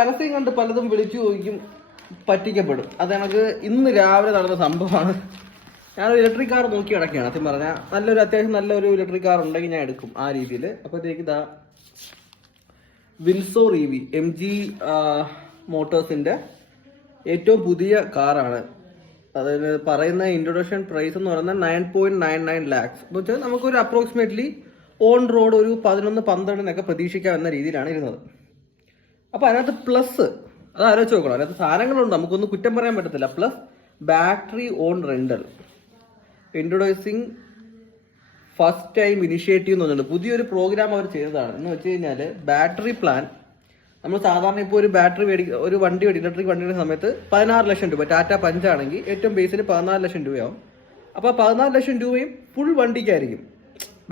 പരസ്യം കണ്ട് പലതും വിളിച്ചു ചോദിക്കും, പറ്റിക്കപ്പെടും. അത് എനിക്ക് ഇന്ന് രാവിലെ നടന്ന സംഭവമാണ്. ഞാനൊരു ഇലക്ട്രിക് കാർ നോക്കി കിടക്കുകയാണ്. സത്യം പറഞ്ഞാൽ അത്യാവശ്യം നല്ലൊരു ഇലക്ട്രിക് കാർ ഉണ്ടെങ്കിൽ ഞാൻ എടുക്കും ആ രീതിയിൽ. അപ്പോഴത്തേക്ക് ഇതാ വിൻസോർ EV MG മോട്ടോഴ്സിന്റെ ഏറ്റവും പുതിയ കാറാണ്. അതായത് പറയുന്ന ഇൻട്രൊഡക്ഷൻ പ്രൈസ് എന്ന് പറയുന്നത് 9.99 lakhs എന്ന് വെച്ചാൽ നമുക്കൊരു അപ്രോക്സിമേറ്റ്ലി ഓൺ റോഡ് ഒരു 11-12 പ്രതീക്ഷിക്കാം എന്ന രീതിയിലാണ് ഇരുന്നത്. അപ്പൊ അതിനകത്ത് പ്ലസ് അത് ആലോചിച്ച് നോക്കണം. അതിനകത്ത് സാധനങ്ങളുണ്ട്, നമുക്കൊന്നും കുറ്റം പറയാൻ പറ്റത്തില്ല. Plus battery on rental, introducing first time initiative എന്ന് പറഞ്ഞിട്ടുണ്ട്. പുതിയൊരു പ്രോഗ്രാം അവർ ചെയ്തതാണ്. എന്ന് വെച്ച് കഴിഞ്ഞാൽ ബാറ്ററി പ്ലാൻ നമ്മൾ സാധാരണ ഇപ്പോൾ ഒരു ബാറ്ററി ഒരു വണ്ടി ഇലക്ട്രിക് വണ്ടിയുടെ സമയത്ത് 16 ലക്ഷം രൂപ, ടാറ്റ പഞ്ച് ആണെങ്കിൽ ഏറ്റവും ബേസിൽ 14 ലക്ഷം രൂപയാവും. അപ്പോൾ 14 ലക്ഷം രൂപയും ഫുൾ വണ്ടിക്കായിരിക്കും,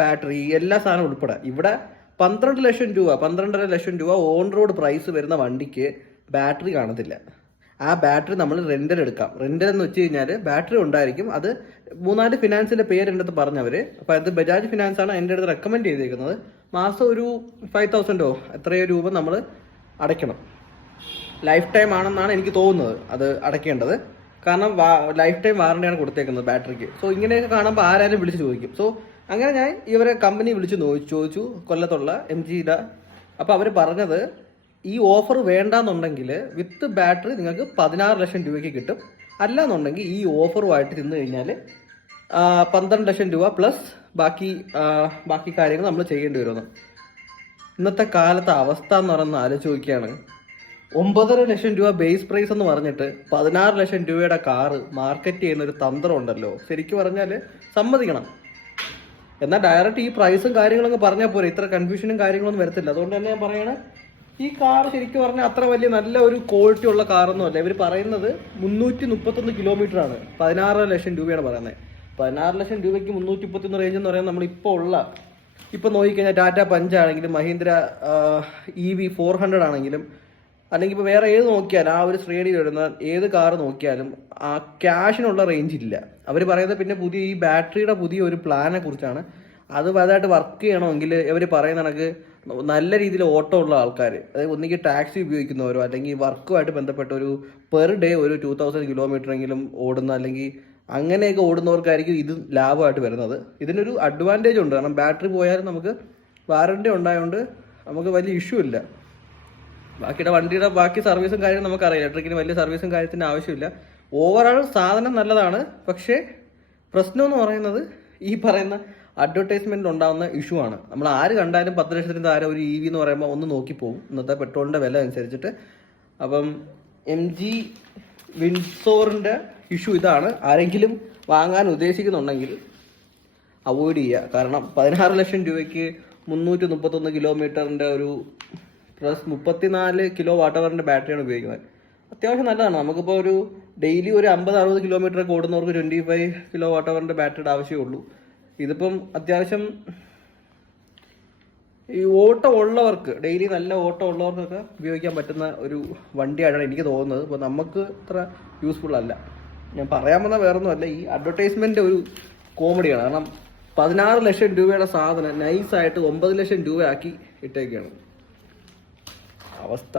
ബാറ്ററി എല്ലാ സാധനവും ഉൾപ്പെടെ. ഇവിടെ 12 ലക്ഷം രൂപ 12.5 ലക്ഷം രൂപ ഓൺ റോഡ് പ്രൈസ് വരുന്ന വണ്ടിക്ക് ബാറ്ററി കാണത്തില്ല. ആ ബാറ്ററി നമ്മൾ റെന്റൽ എടുക്കാം. റെന്റൽ എന്ന് വെച്ച് കഴിഞ്ഞാൽ ബാറ്ററി ഉണ്ടായിരിക്കും. അത് 3-4 ഫിനാൻസിന്റെ പേര് എൻ്റെ അടുത്ത് പറഞ്ഞവര്. അപ്പോൾ അത് ബജാജ് ഫിനാൻസ് ആണ് എൻ്റെ അടുത്ത് റെക്കമെൻഡ് ചെയ്തേക്കുന്നത്. മാസം ഒരു 5,000 എത്രയോ രൂപ നമ്മൾ അടയ്ക്കണം. ലൈഫ് ടൈം ആണെന്നാണ് എനിക്ക് തോന്നുന്നത് അത് അടയ്ക്കേണ്ടത്. കാരണം ലൈഫ് ടൈം വാറണ്ടിയാണ് കൊടുത്തേക്കുന്നത് ബാറ്ററിക്ക്. സോ ഇങ്ങനെയൊക്കെ കാണുമ്പോൾ ആരാരും വിളിച്ച് ചോദിക്കും. സോ അങ്ങനെ ഞാൻ ഇവരെ കമ്പനി വിളിച്ച് ചോദിച്ചു, കൊല്ലത്തുള്ള MGയുടെ. അപ്പോൾ അവർ പറഞ്ഞത് ഈ ഓഫർ വേണ്ടാന്നുണ്ടെങ്കിൽ വിത്ത് ബാറ്ററി നിങ്ങൾക്ക് 16 ലക്ഷം രൂപയ്ക്ക് കിട്ടും. അല്ലാന്നുണ്ടെങ്കിൽ ഈ ഓഫറുമായിട്ട് തിന്നു കഴിഞ്ഞാൽ 12 ലക്ഷം രൂപ പ്ലസ് ബാക്കി കാര്യങ്ങൾ നമ്മൾ ചെയ്യേണ്ടി വരുമെന്ന്. ഇന്നത്തെ കാലത്തെ അവസ്ഥ എന്ന് പറയുന്നത് ആലോചിച്ച് നോക്കിയാണ്. 9.5 ലക്ഷം രൂപ ബേസ് പ്രൈസ് എന്ന് പറഞ്ഞിട്ട് 16 ലക്ഷം രൂപയുടെ കാറ് മാർക്കറ്റ് ചെയ്യുന്ന ഒരു തന്ത്രം ഉണ്ടല്ലോ. ശരിക്കും പറഞ്ഞാൽ സമ്മതിക്കണം. എന്നാൽ ഡയറക്റ്റ് ഈ പ്രൈസും കാര്യങ്ങളൊക്കെ പറഞ്ഞാൽ പോരെ, ഇത്ര കൺഫ്യൂഷനും കാര്യങ്ങളൊന്നും വരത്തില്ല. അതുകൊണ്ട് തന്നെ ഞാൻ പറയണേ, ഈ കാർ ശരിക്കും പറഞ്ഞാൽ അത്ര വലിയ നല്ല ഒരു ക്വാളിറ്റി ഉള്ള കാറൊന്നും അല്ല. ഇവർ പറയുന്നത് 331 കിലോമീറ്റർ ആണ്, 16 ലക്ഷം രൂപയാണ് പറയുന്നത്. 16 ലക്ഷം രൂപയ്ക്ക് 331 റേഞ്ച് എന്ന് പറയുന്നത് നമ്മളിപ്പോൾ ഇപ്പം നോക്കിക്കഴിഞ്ഞാൽ ടാറ്റ പഞ്ച് ആണെങ്കിലും മഹീന്ദ്ര EV 400 ആണെങ്കിലും അല്ലെങ്കിൽ ഇപ്പോൾ വേറെ ഏത് നോക്കിയാലും ആ ഒരു ശ്രേണിയിൽ വരുന്ന ഏത് കാർ നോക്കിയാലും ആ ക്യാഷിനുള്ള റേഞ്ച് ഇല്ല. അവർ പറയുന്നത് പിന്നെ ഈ ബാറ്ററിയുടെ പുതിയ ഒരു പ്ലാനെ കുറിച്ചാണ്. അത് വലുതായിട്ട് വർക്ക് ചെയ്യണമെങ്കിൽ ഇവർ പറയുന്ന കണക്ക് നല്ല രീതിയിൽ ഓട്ടോ ഉള്ള ആൾക്കാർ, അതായത് ഒന്നുകിൽ ടാക്സി ഉപയോഗിക്കുന്നവരോ അല്ലെങ്കിൽ വർക്കുമായിട്ട് ബന്ധപ്പെട്ട ഒരു പെർ ഡേ ഒരു 2000 കിലോമീറ്റർ എങ്കിലും ഓടുന്ന അല്ലെങ്കിൽ അങ്ങനെയൊക്കെ ഓടുന്നവർക്കായിരിക്കും ഇത് ലാഭമായിട്ട് വരുന്നത്. ഇതിനൊരു അഡ്വാൻറ്റേജ് ഉണ്ട്. കാരണം ബാറ്ററി പോയാലും നമുക്ക് വാറണ്ടി ഉണ്ടായതുകൊണ്ട് നമുക്ക് വലിയ ഇഷ്യൂ ഇല്ല. വണ്ടിയുടെ ബാക്കി സർവീസും കാര്യങ്ങളും നമുക്കറിയാം. ഇലക്ട്രിക്കിന് വലിയ സർവീസും കാര്യത്തിന് ആവശ്യമില്ല. ഓവറോൾ സാധനം നല്ലതാണ്. പക്ഷേ പ്രശ്നം എന്ന് പറയുന്നത് ഈ പറയുന്ന അഡ്വർടൈസ്മെന്റ് ഉണ്ടാകുന്ന ഇഷ്യൂ ആണ്. നമ്മൾ ആര് കണ്ടാലും 10 ലക്ഷത്തിന് താഴെ ഒരു EV എന്ന് പറയുമ്പോൾ ഒന്ന് നോക്കിപ്പോകും, ഇന്നത്തെ പെട്രോളിന്റെ വില അനുസരിച്ചിട്ട്. അപ്പം MG വിൻസോറിന്റെ ഇഷ്യൂ ഇതാണ്. ആരെങ്കിലും വാങ്ങാൻ ഉദ്ദേശിക്കുന്നുണ്ടെങ്കിൽ അവോയ്ഡ് ചെയ്യുക. കാരണം 16 ലക്ഷം രൂപയ്ക്ക് 331 കിലോമീറ്ററിന്റെ ഒരു പ്ലസ് 34 കിലോ വാട്ട് ബാറ്ററിയാണ് ഉപയോഗിക്കുന്നത്. അത്യാവശ്യം നല്ലതാണ്. നമുക്കിപ്പോൾ ഒരു ഡെയിലി ഒരു 50-60 കിലോമീറ്റർ ഒക്കെ ഓടുന്നവർക്ക് 25 കിലോ വാട്ട് ബാറ്ററിയുടെ ആവശ്യമേ ഉള്ളൂ. ഇതിപ്പം അത്യാവശ്യം ഈ ഓട്ടം ഉള്ളവർക്ക്, ഡെയിലി നല്ല ഓട്ടം ഉള്ളവർക്കൊക്കെ ഉപയോഗിക്കാൻ പറ്റുന്ന ഒരു വണ്ടിയായിട്ടാണ് എനിക്ക് തോന്നുന്നത്. അപ്പോൾ നമുക്ക് അത്ര യൂസ്ഫുൾ അല്ല. ഞാൻ പറയാൻ വന്ന വേറൊന്നുമല്ല, ഈ അഡ്വർടൈസ്മെന്റ് ഒരു കോമഡിയാണ്. കാരണം 16 ലക്ഷം രൂപയുടെ സാധനം നൈസായിട്ട് 9 ലക്ഷം രൂപയാക്കി ഇട്ടേക്കാണ് അവസ്ഥ.